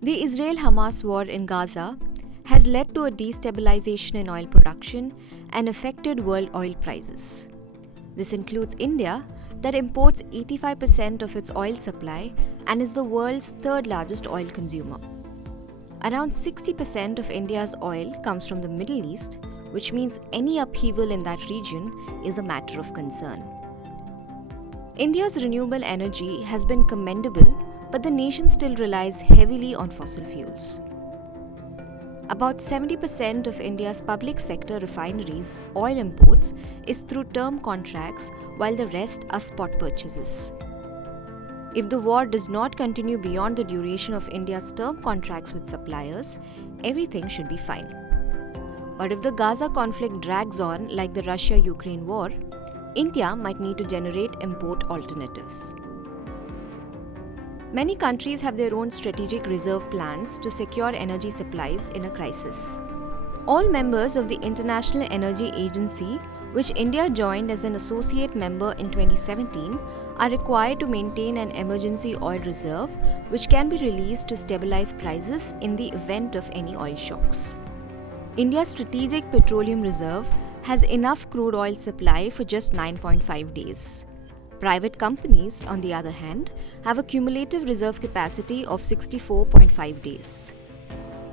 The Israel-Hamas war in Gaza has led to a destabilisation in oil production and affected world oil prices. This includes India, that imports 85% of its oil supply and is the world's third largest oil consumer. Around 60% of India's oil comes from the Middle East, which means any upheaval in that region is a matter of concern. India's renewable energy has been commendable, but the nation still relies heavily on fossil fuels. About 70% of India's public sector refineries' oil imports is through term contracts, while the rest are spot purchases. If the war does not continue beyond the duration of India's term contracts with suppliers, everything should be fine. But if the Gaza conflict drags on like the Russia-Ukraine war, India might need to generate import alternatives. Many countries have their own strategic reserve plans to secure energy supplies in a crisis. All members of the International Energy Agency, which India joined as an associate member in 2017, are required to maintain an emergency oil reserve which can be released to stabilise prices in the event of any oil shocks. India's strategic petroleum reserve has enough crude oil supply for just 9.5 days. Private companies, on the other hand, have a cumulative reserve capacity of 64.5 days.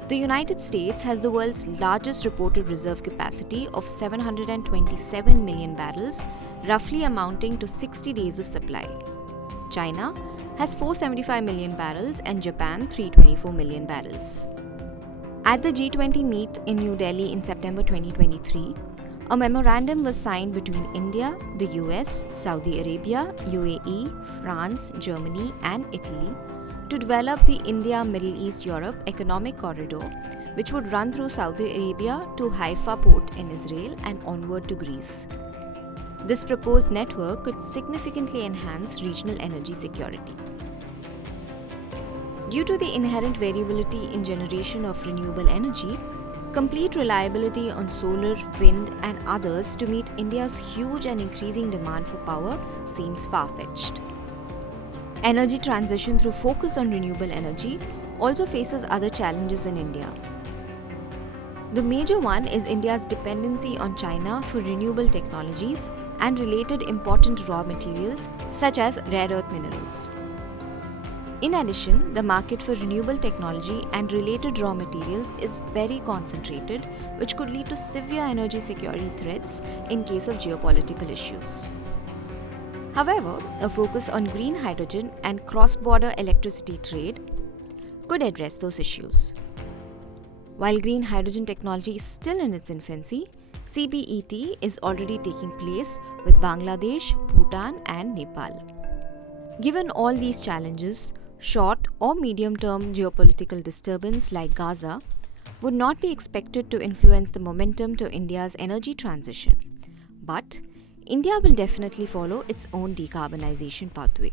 The United States has the world's largest reported reserve capacity of 727 million barrels, roughly amounting to 60 days of supply. China has 475 million barrels and Japan 324 million barrels. At the G20 meet in New Delhi in September 2023, a memorandum was signed between India, the US, Saudi Arabia, UAE, France, Germany, and Italy to develop the India-Middle East-Europe Economic Corridor, which would run through Saudi Arabia to Haifa port in Israel and onward to Greece. This proposed network could significantly enhance regional energy security. Due to the inherent variability in generation of renewable energy, complete reliability on solar, wind, and others to meet India's huge and increasing demand for power seems far-fetched. Energy transition through focus on renewable energy also faces other challenges in India. The major one is India's dependency on China for renewable technologies and related important raw materials such as rare earth minerals. In addition, the market for renewable technology and related raw materials is very concentrated, which could lead to severe energy security threats in case of geopolitical issues. However, a focus on green hydrogen and cross-border electricity trade could address those issues. While green hydrogen technology is still in its infancy, CBET is already taking place with Bangladesh, Bhutan, and Nepal. Given all these challenges, short or medium-term geopolitical disturbance like Gaza would not be expected to influence the momentum to India's energy transition. But India will definitely follow its own decarbonization pathway.